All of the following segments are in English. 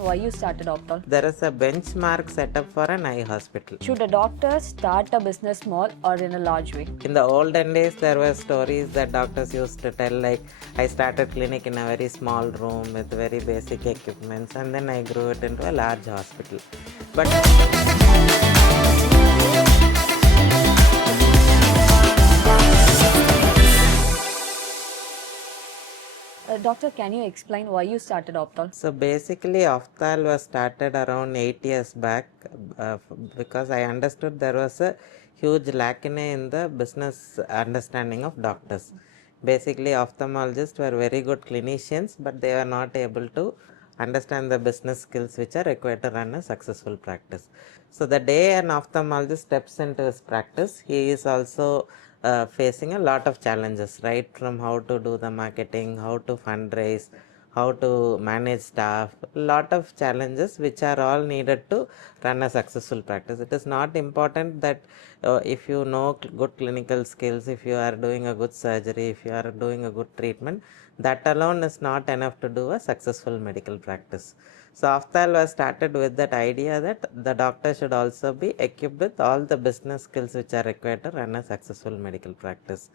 Why you started Ophthall? There is a benchmark set up for an eye hospital. Should a doctor start a business small or in a large way? In the olden days, there were stories that doctors used to tell, like, I started clinic in a very small room with very basic equipments, and then I grew it into a large hospital. But Doctor, can you explain why you started Ophthall? so basically, Ophthall was started around 8 years back because I understood there was a huge lacunae in the business understanding of doctors. Basically, ophthalmologists were very good clinicians, but they were not able to understand the business skills which are required to run a successful practice. So the day an ophthalmologist steps into his practice, he is also facing a lot of challenges, right from how to do the marketing, how to fundraise, how to manage staff, a lot of challenges which are all needed to run a successful practice. It is not important that if you know good clinical skills, if you are doing a good surgery, if you are doing a good treatment, that alone is not enough to do a successful medical practice. So Ophthall was started with that idea that the doctor should also be equipped with all the business skills which are required to run a successful medical practice.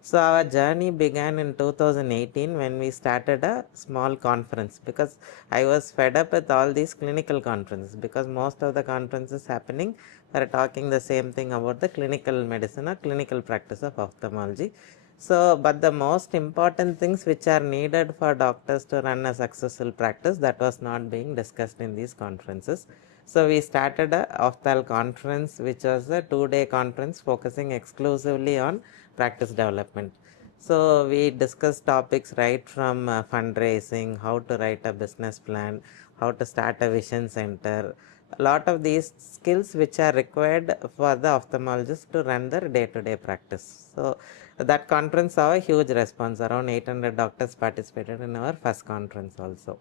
So our journey began in 2018 when we started a small conference, because I was fed up with all these clinical conferences, because most of the conferences happening are talking the same thing about the clinical medicine or clinical practice of ophthalmology. So, but the most important things which are needed for doctors to run a successful practice, that was not being discussed in these conferences. So we started a Ophthall conference, which was a 2-day conference focusing exclusively on practice development. So we discussed topics right from fundraising, how to write a business plan, how to start a vision center, a lot of these skills which are required for the ophthalmologist to run their day-to-day practice. So that conference saw a huge response. Around 800 doctors participated in our first conference also.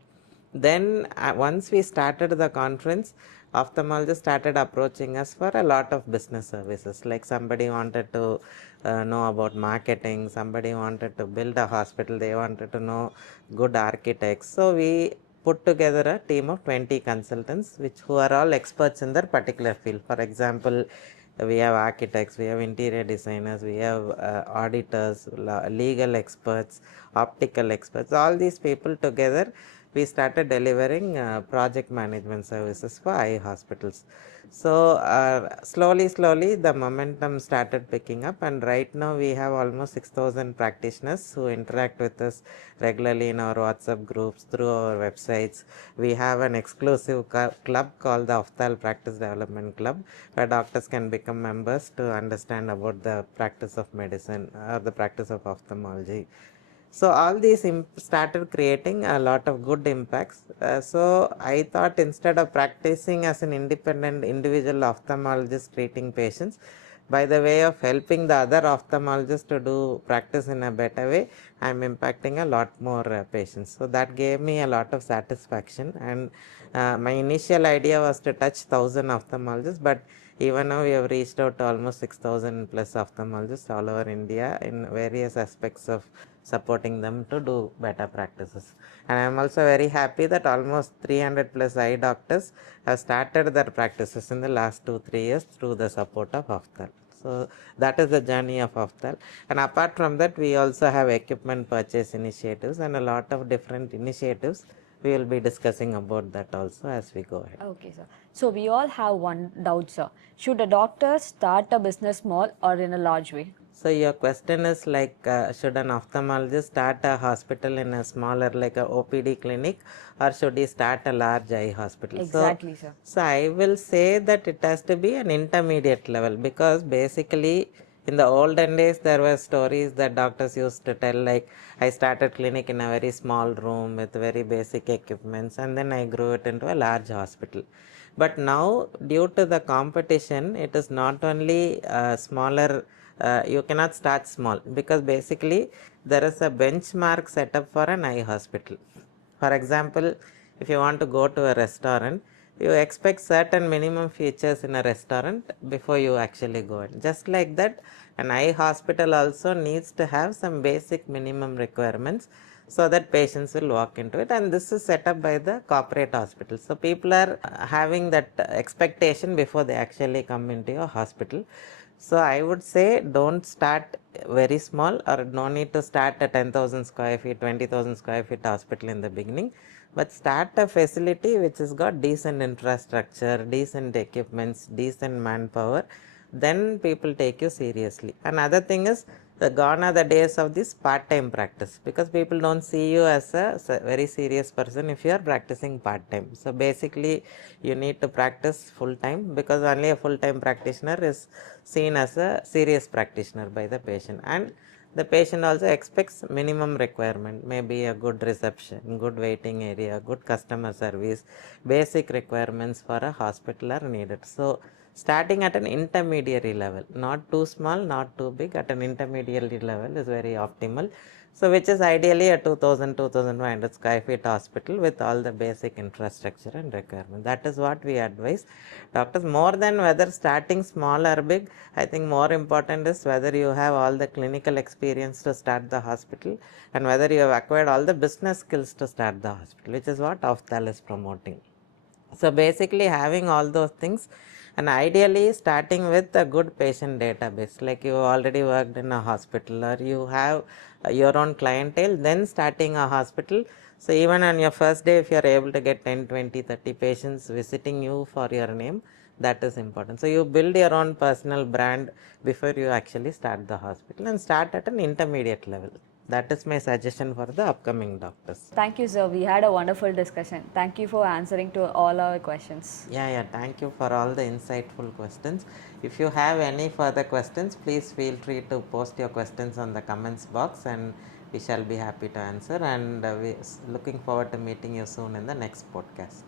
Then once we started the conference, ophthalmologists started approaching us for a lot of business services. Like somebody wanted to know about marketing, somebody wanted to build a hospital, they wanted to know good architects. So we put together a team of 20 consultants who are all experts in their particular field. For example, we have architects, we have interior designers, we have auditors, legal experts, optical experts. All these people together, we started delivering project management services for eye hospitals. So slowly the momentum started picking up, and right now we have almost 6,000 practitioners who interact with us regularly in our WhatsApp groups, through our websites. We have an exclusive club called the Ophthall Practice Development Club, where doctors can become members to understand about the practice of medicine or the practice of ophthalmology. So all these started creating a lot of good impacts. So I thought, instead of practicing as an independent individual ophthalmologist treating patients, by the way of helping the other ophthalmologists to do practice in a better way, I am impacting a lot more patients. So that gave me a lot of satisfaction, and my initial idea was to touch 1,000 ophthalmologists, but even now we have reached out to almost 6,000 plus ophthalmologists all over India in various aspects of supporting them to do better practices. And I am also very happy that almost 300 plus eye doctors have started their practices in the last 2-3 years through the support of Ophthall. So that is the journey of Ophthall. And apart from that, we also have equipment purchase initiatives and a lot of different initiatives. We will be discussing about that also as we go ahead. Okay, sir. So we all have one doubt, sir. Should a doctor start a business small or in a large way? So your question is like, should an ophthalmologist start a hospital in a smaller, like a OPD clinic, or should he start a large eye hospital? Exactly, sir. So I will say that it has to be an intermediate level, because basically in the olden days there were stories that doctors used to tell, like, I started clinic in a very small room with very basic equipments, and then I grew it into a large hospital. But now, due to the competition, it is not only smaller. You cannot start small, because basically there is a benchmark set up for an eye hospital. For example, if you want to go to a restaurant, you expect certain minimum features in a restaurant before you actually go in. Just like that, an eye hospital also needs to have some basic minimum requirements, so that patients will walk into it, and this is set up by the corporate hospitals. So people are having that expectation before they actually come into your hospital. So I would say don't start very small, or no need to start a 10,000 square feet, 20,000 square feet hospital in the beginning, but start a facility which has got decent infrastructure, decent equipments, decent manpower, then people take you seriously. Another thing is, the gone are the days of this part-time practice, because people don't see you as a very serious person if you are practicing part-time. So basically you need to practice full-time, because only a full-time practitioner is seen as a serious practitioner by the patient, and the patient also expects minimum requirement, maybe a good reception, good waiting area, good customer service. Basic requirements for a hospital are needed. So starting at an intermediary level, not too small, not too big, at an intermediary level is very optimal. So which is ideally a 2,000-2,500 square feet hospital with all the basic infrastructure and requirement. That is what we advise doctors. More than whether starting small or big, I think more important is whether you have all the clinical experience to start the hospital, and whether you have acquired all the business skills to start the hospital, which is what Ophthall is promoting. So basically having all those things, and ideally starting with a good patient database, like you already worked in a hospital or you have your own clientele, then starting a hospital. So even on your first day, if you are able to get 10, 20, 30 patients visiting you for your name, that is important. So you build your own personal brand before you actually start the hospital, and start at an intermediate level. That is my suggestion for the upcoming doctors. Thank you, sir. We had a wonderful discussion. Thank you for answering to all our questions. Yeah, thank you for all the insightful questions. If you have any further questions, please feel free to post your questions on the comments box, and we shall be happy to answer. And we looking forward to meeting you soon in the next podcast.